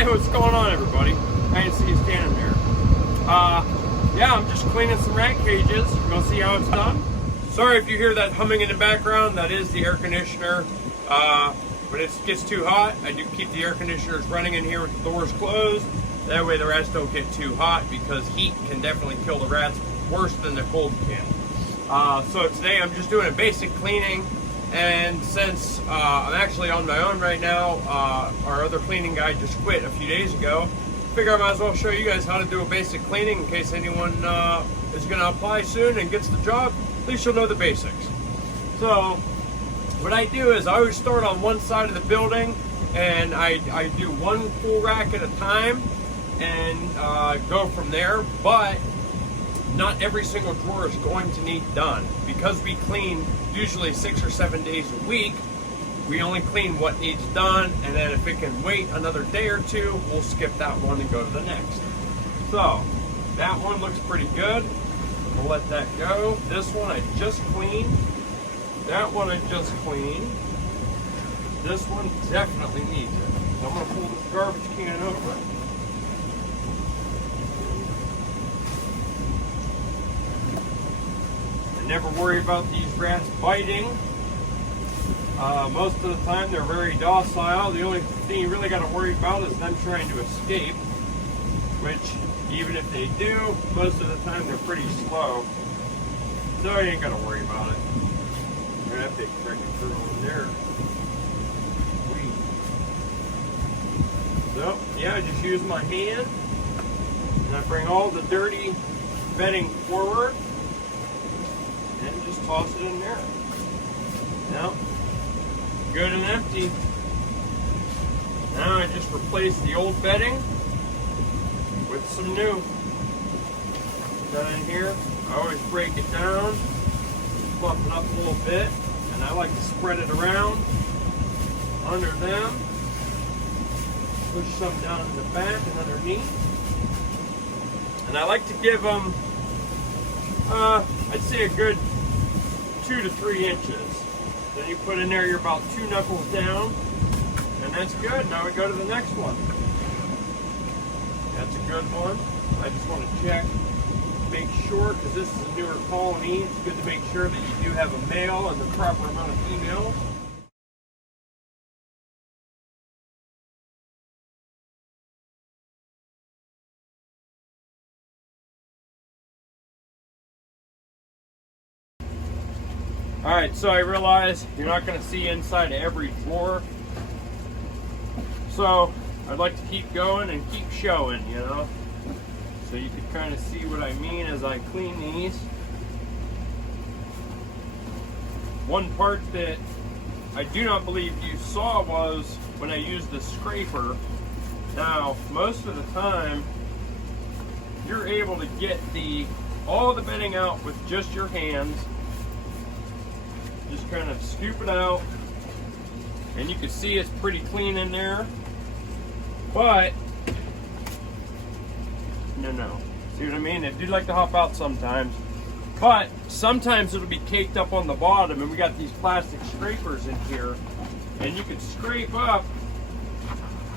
Hey, what's going on, everybody? I didn't see you standing there. Yeah, I'm just cleaning some rat cages. You want to see how it's done? Sorry if you hear that humming in the background. That is the air conditioner. When it gets too hot, I do keep the air conditioners running in here with the doors closed. That way the rats don't get too hot, because heat can definitely kill the rats worse than the cold can. So today I'm just doing a basic cleaning. And since I'm actually on my own right now, our other cleaning guy just quit a few days ago, figure I might as well show you guys how to do a basic cleaning in case anyone is going to apply soon and gets the job. At least you'll know the basics. So what I do is I always start on one side of the building, and I do one full rack at a time and go from there. But not every single drawer is going to need done. Because we clean usually 6 or 7 days a week, we only clean what needs done, and then if it can wait another day or two, we'll skip that one and go to the next. So that one looks pretty good. We'll let that go. This one I just cleaned. That one I just cleaned. This one definitely needs it. So I'm going to pull this garbage can over. Never worry about these rats biting. Most of the time they're very docile. The only thing you really got to worry about is them trying to escape, which even if they do, most of the time they're pretty slow. So you ain't got to worry about it. That big freaking girl in there. Sweet. So yeah, I just use my hand and I bring all the dirty bedding forward and just toss it in there. Now, good and empty. Now I just replace the old bedding with some new. That in here, I always break it down, fluff it up a little bit, and I like to spread it around under them. Push some down in the back and underneath. And I like to give them, I'd say a good 2 to 3 inches. Then you put in there, you're about 2 knuckles down, and that's good. Now we go to the next one. That's a good one. I just want to check, make sure, because this is a newer colony, it's good to make sure that you do have a male and the proper amount of females. Alright, so I realize you're not going to see inside every drawer. So I'd like to keep going and keep showing, you know. So you can kind of see what I mean as I clean these. One part that I do not believe you saw was when I used the scraper. Now, most of the time, you're able to get all the bedding out with just your hands. Just kind of scoop it out, and you can see it's pretty clean in there. But no, see what I mean? It do like to hop out sometimes, but sometimes it'll be caked up on the bottom, and we got these plastic scrapers in here, and you can scrape up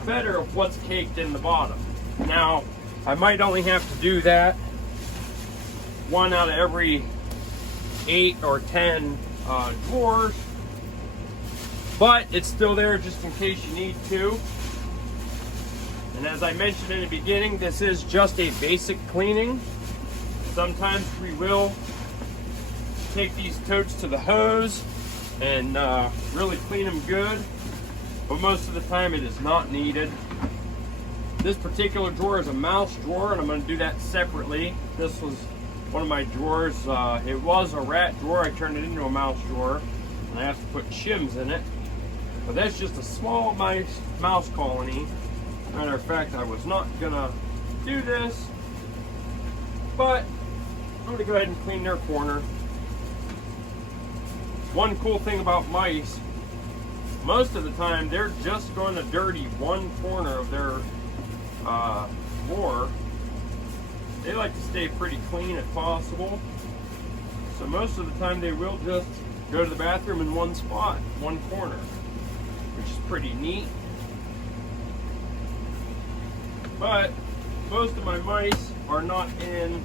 better of what's caked in the bottom. Now, I might only have to do that 1 out of every 8 or 10 drawers, but it's still there just in case you need to. And as I mentioned in the beginning, this is just a basic cleaning. Sometimes we will take these totes to the hose and really clean them good, but most of the time it is not needed. This particular drawer is a mouse drawer, and I'm going to do that separately. This was one of my drawers. It was a rat drawer. I turned it into a mouse drawer, and I have to put shims in it. But that's just a small mouse colony. Matter of fact, I was not gonna do this, but I'm gonna go ahead and clean their corner. One cool thing about mice, most of the time they're just going to dirty one corner of their drawer. They like to stay pretty clean if possible. So most of the time they will just go to the bathroom in one spot, one corner, which is pretty neat. But most of my mice are not in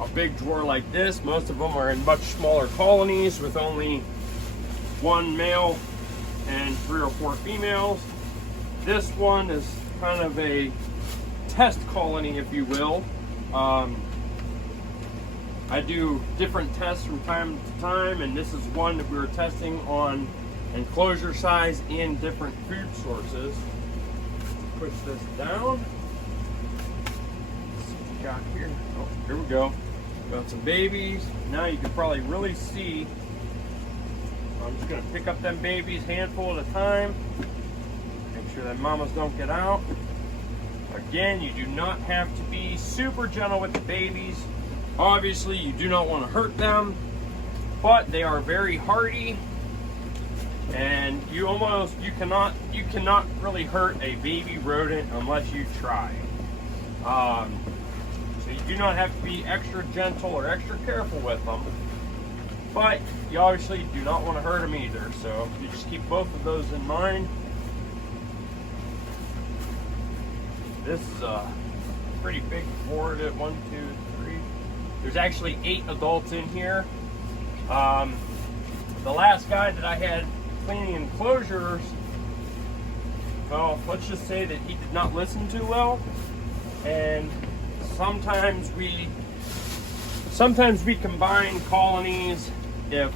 a big drawer like this. Most of them are in much smaller colonies with only 1 male and 3 or 4 females. This one is kind of a test colony, if you will. I do different tests from time to time, and this is one that we were testing on enclosure size in different food sources. Push this down. Let's see what we got here. Oh, here we go. Got some babies. Now you can probably really see. I'm just gonna pick up them babies handful at a time. Make sure that mamas don't get out. Again, you do not have to be super gentle with the babies. Obviously, you do not want to hurt them, but they are very hardy, and you cannot really hurt a baby rodent unless you try. So you do not have to be extra gentle or extra careful with them, but you obviously do not want to hurt them either. So you just keep both of those in mind. This is a pretty big board at 1, 2, 3. There's actually 8 adults in here. The last guy that I had cleaning enclosures, well, let's just say that he did not listen too well, and sometimes we combine colonies if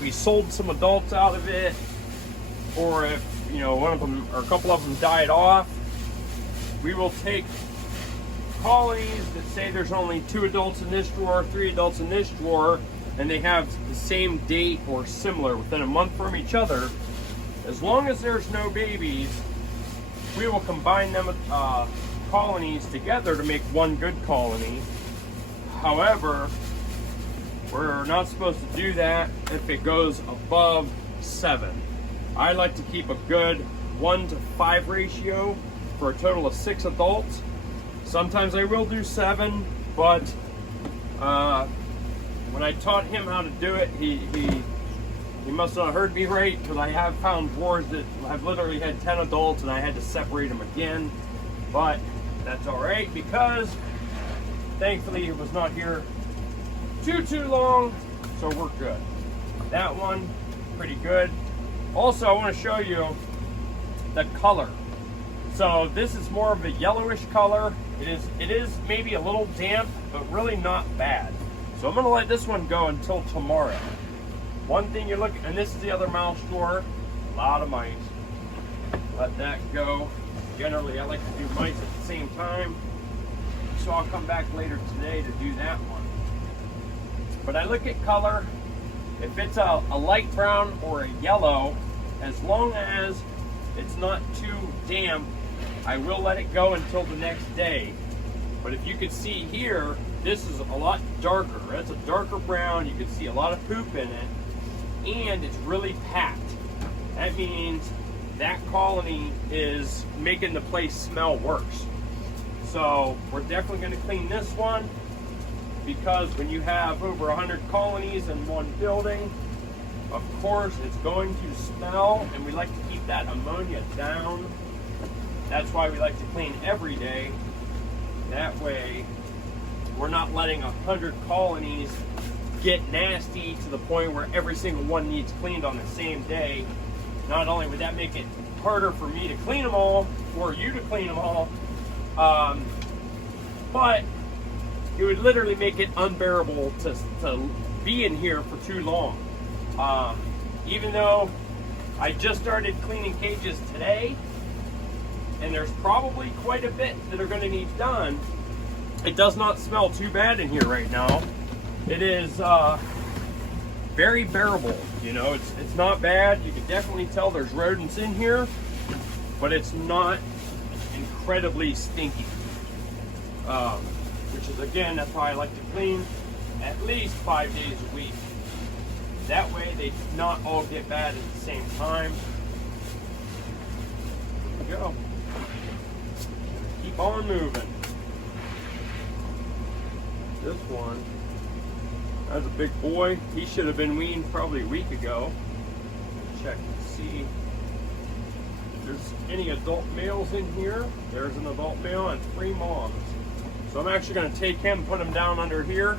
we sold some adults out of it, or if one of them or a couple of them died off. We will take colonies that say there's only 2 adults in this drawer, 3 adults in this drawer, and they have the same date or similar within a month from each other. As long as there's no babies, we will combine them colonies together to make one good colony. However, we're not supposed to do that if it goes above 7. I like to keep a good 1 to 5 ratio for a total of 6 adults. Sometimes I will do 7, but when I taught him how to do it, he must not have heard me right, because I have found drawers that I've literally had 10 adults and I had to separate them again. But that's all right, because thankfully he was not here too long, so we're good. That one, pretty good. Also, I want to show you the color. So this is more of a yellowish color. It is maybe a little damp, but really not bad. So I'm gonna let this one go until tomorrow. One thing you're looking, and this is the other mouse drawer, a lot of mice. Let that go. Generally, I like to do mice at the same time. So I'll come back later today to do that one. But I look at color. If it's a light brown or a yellow, as long as it's not too damp, I will let it go until the next day. But if you can see here, this is a lot darker. That's a darker brown. You can see a lot of poop in it, and it's really packed. That means that colony is making the place smell worse. So we're definitely going to clean this one, because when you have over 100 colonies in one building, of course it's going to smell, and we like to keep that ammonia down. That's why we like to clean every day. That way we're not letting 100 colonies get nasty to the point where every single one needs cleaned on the same day. Not only would that make it harder for me to clean them all, or you to clean them all, but it would literally make it unbearable to be in here for too long. Even though I just started cleaning cages today, and there's probably quite a bit that are going to need done, it does not smell too bad in here right now. It is very bearable. It's not bad. You can definitely tell there's rodents in here, but it's not incredibly stinky. Which is, again, that's why I like to clean at least 5 days a week. That way they do not all get bad at the same time. There we go. Keep on moving. This one, that's a big boy. He should have been weaned probably a week ago. Check and see. there's any adult males in here. There's an adult male and 3 moms. So I'm actually going to take him, put him down under here,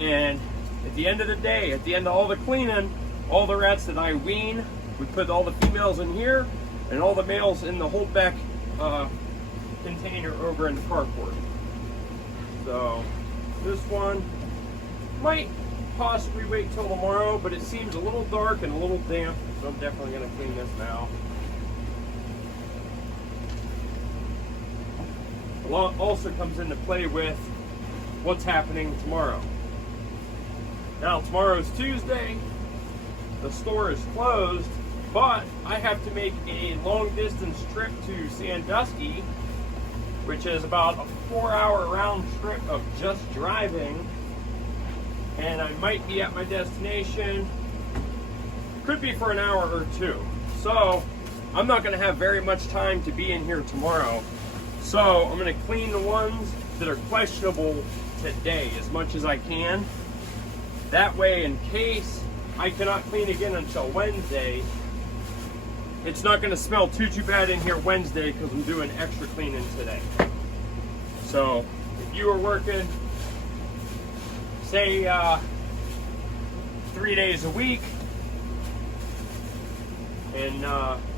and at the end of the day, at the end of all the cleaning, all the rats that I wean, we put all the females in here and all the males in the holdback container over in the carport. So this one might possibly wait till tomorrow, but it seems a little dark and a little damp, so I'm definitely going to clean this now. A lot also comes into play with what's happening tomorrow. Now tomorrow's Tuesday, the store is closed, but I have to make a long distance trip to Sandusky, which is about a 4-hour round trip of just driving, and I might be at my destination, could be for an hour or 2. So I'm not going to have very much time to be in here tomorrow. So I'm going to clean the ones that are questionable today as much as I can. That way, in case I cannot clean again until Wednesday, it's not going to smell too bad in here Wednesday because I'm doing extra cleaning today. So if you were working, say 3 days a week, and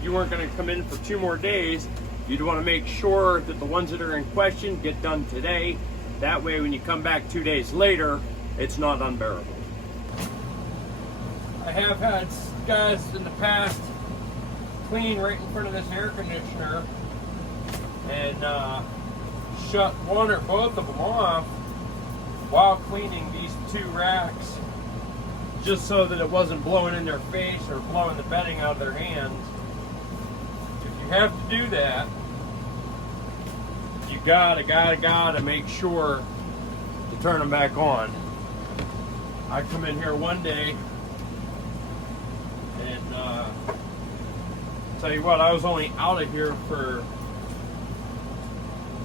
you weren't going to come in for 2 more days, you'd want to make sure that the ones that are in question get done today. That way when you come back 2 days later, it's not unbearable. I have had guys in the past clean right in front of this air conditioner and shut one or both of them off while cleaning these 2 racks, just so that it wasn't blowing in their face or blowing the bedding out of their hands. If you have to do that, you gotta make sure to turn them back on. I come in here one day and tell you what, I was only out of here for,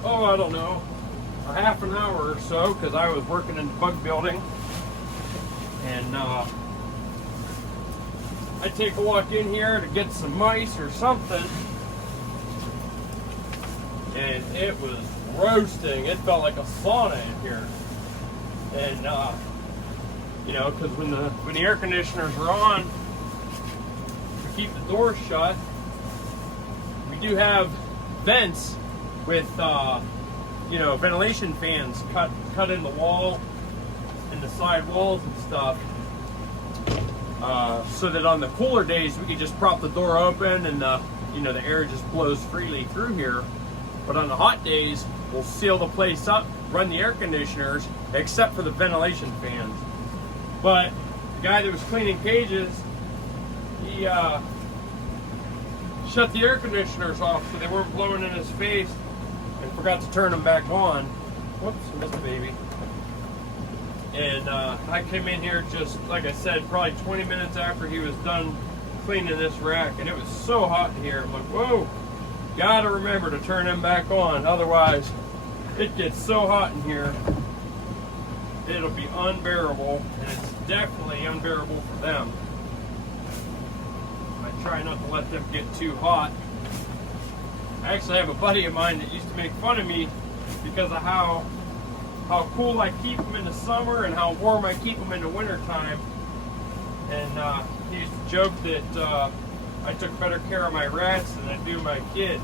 I don't know, a half an hour or so, because I was working in the bug building, and I take a walk in here to get some mice or something, and it was roasting. It felt like a sauna in here, and you know, because when the air conditioners are on, we keep the doors shut. We do have vents with you know, ventilation fans cut in the wall and the side walls and stuff, so that on the cooler days we can just prop the door open and the air just blows freely through here. But on the hot days, we'll seal the place up, run the air conditioners, except for the ventilation fans. But the guy that was cleaning cages, he shut the air conditioners off so they weren't blowing in his face, and forgot to turn them back on. Whoops, missed the baby. And I came in here just, like I said, probably 20 minutes after he was done cleaning this rack, and it was so hot in here. I'm like, whoa, gotta remember to turn them back on, otherwise it gets so hot in here, it'll be unbearable, and it's definitely unbearable for them. I try not to let them get too hot. I actually have a buddy of mine that used to make fun of me because of how cool I keep them in the summer and how warm I keep them in the winter time. And he used to joke that I took better care of my rats than I do my kid.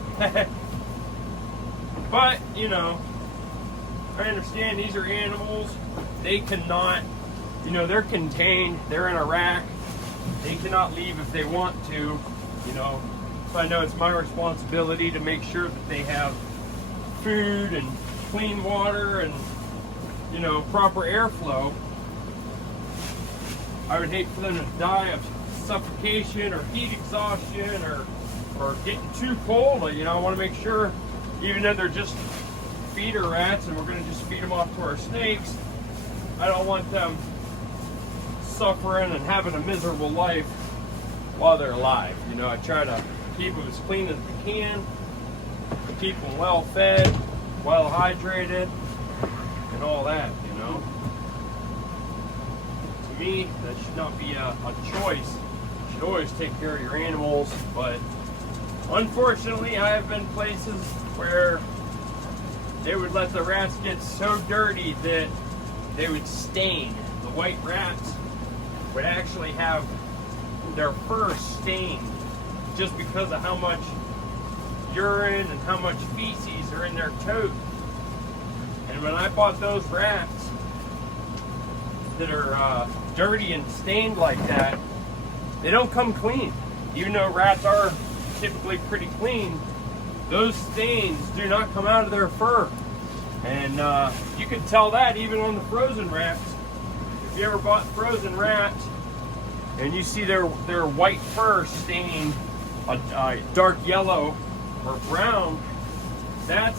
But, you know, I understand these are animals. They cannot, you know, they're contained. They're in a rack. They cannot leave if they want to, you know. So I know it's my responsibility to make sure that they have food and clean water and, you know, proper airflow. I would hate for them to die of suffocation or heat exhaustion or getting too cold. You know, I want to make sure, even though they're just feeder rats and we're going to just feed them off to our snakes, I don't want them suffering and having a miserable life while they're alive. You know, I try to keep them as clean as we can, keep them well fed, well hydrated, and all that, you know. To me, that should not be a choice. You should always take care of your animals, but Unfortunately, I have been places where they would let the rats get so dirty that they would stain. The white rats would actually have their fur stained just because of how much urine and how much feces are in their tote. And when I bought those rats that are dirty and stained like that, they don't come clean. Even though rats are typically pretty clean, those stains do not come out of their fur. And you can tell that even on the frozen rats. If you ever bought frozen rats and you see their white fur staining a dark yellow or brown, that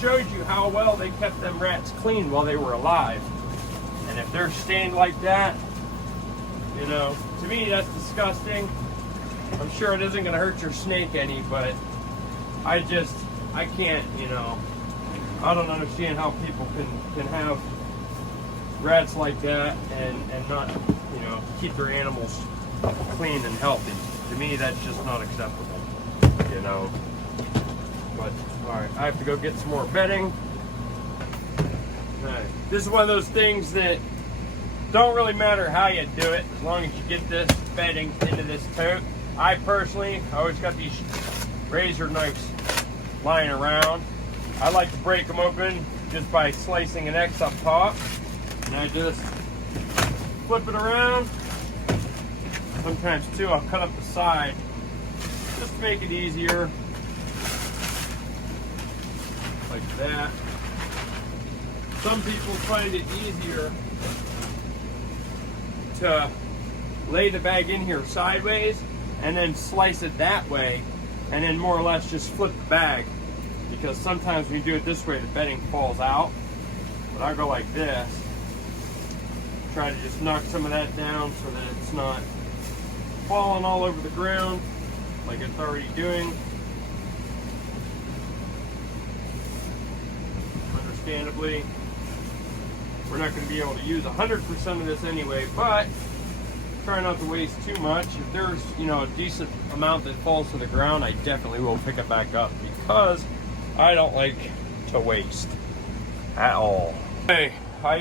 shows you how well they kept them rats clean while they were alive. And if they're stained like that, you know, to me that's disgusting. I'm sure it isn't going to hurt your snake any, but I can't, you know, I don't understand how people can have rats like that and not, you know, keep their animals clean and healthy. To me, that's just not acceptable, you know. But, alright, I have to go get some more bedding. Alright, this is one of those things that don't really matter how you do it, as long as you get this bedding into this tote. I personally always got these razor knives lying around. I like to break them open just by slicing an X up top. And I just flip it around. Sometimes too, I'll cut up the side just to make it easier. Like that. Some people find it easier to lay the bag in here sideways and then slice it that way, and then more or less just flip the bag, because sometimes when you do it this way the bedding falls out. But I go like this, try to just knock some of that down so that it's not falling all over the ground like it's already doing. Understandably, we're not going to be able to use 100% of this anyway, but try not to waste too much. If there's, you know, a decent amount that falls to the ground, I definitely will pick it back up, because I don't like to waste at all. Hey, I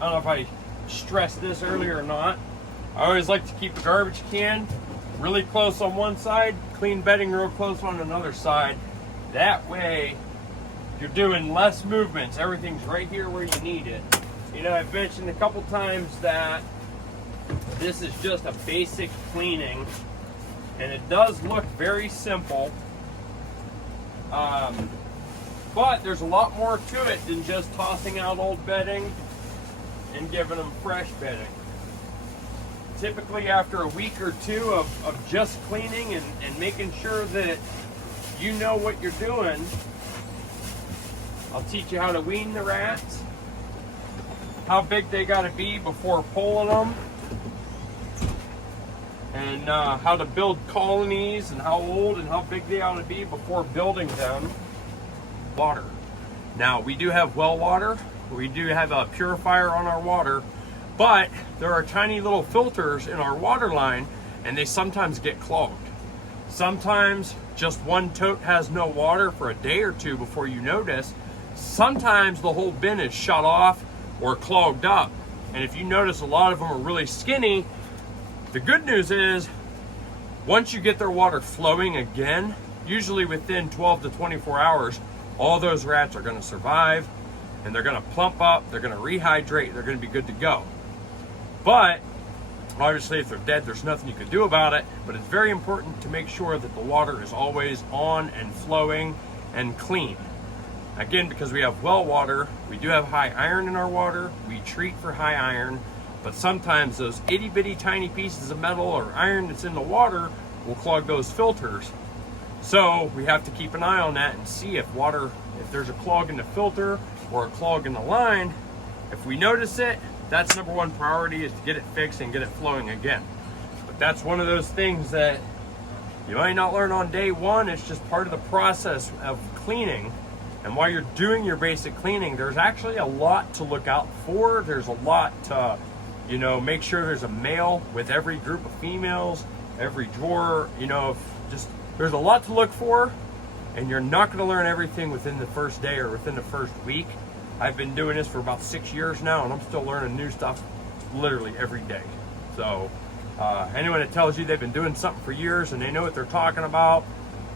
don't know if I stressed this earlier or not. I always like to keep the garbage can really close on one side, clean bedding real close on another side. That way you're doing less movements. Everything's right here where you need it. You know, I've mentioned a couple times that this is just a basic cleaning, and it does look very simple, but there's a lot more to it than just tossing out old bedding and giving them fresh bedding. Typically after a week or two of just cleaning and making sure that you know what you're doing, I'll teach you how to wean the rats, how big they got to be before pulling them, and how to build colonies and how old and how big they ought to be before building them. Water. Now, we do have well water. We do have a purifier on our water, but there are tiny little filters in our water line, and they sometimes get clogged. Sometimes just one tote has no water for a day or two before you notice. Sometimes the whole bin is shut off or clogged up. And if you notice, a lot of them are really skinny. The good news is, once you get their water flowing again, usually within 12 to 24 hours, all those rats are going to survive, and they're going to plump up, they're going to rehydrate, they're going to be good to go. But obviously if they're dead, there's nothing you can do about it. But it's very important to make sure that the water is always on and flowing and clean. Again, because we have well water, we do have high iron in our water. We treat for high iron, but sometimes those itty bitty tiny pieces of metal or iron that's in the water will clog those filters. So we have to keep an eye on that and see if there's a clog in the filter or a clog in the line. If we notice it, that's number one priority, is to get it fixed and get it flowing again. But that's one of those things that you might not learn on day one. It's just part of the process of cleaning. And while you're doing your basic cleaning, there's actually a lot to look out for. There's a lot to, you know, make sure there's a male with every group of females, every drawer, you know, just There's a lot to look for, and you're not going to learn everything within the first day or within the first week. I've been doing this for about 6 years now, and I'm still learning new stuff literally every day. So anyone that tells you they've been doing something for years and they know what they're talking about,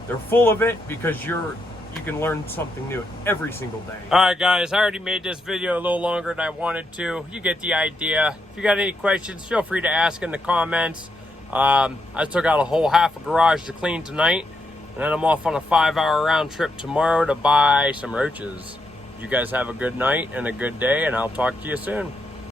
they're full of it, because you can learn something new every single day. All right, guys, I already made this video a little longer than I wanted to. You get the idea. If you got any questions, feel free to ask in the comments. I still got a whole half a garage to clean tonight, and then I'm off on a 5-hour round trip tomorrow to buy some roaches. You guys have a good night and a good day, and I'll talk to you soon.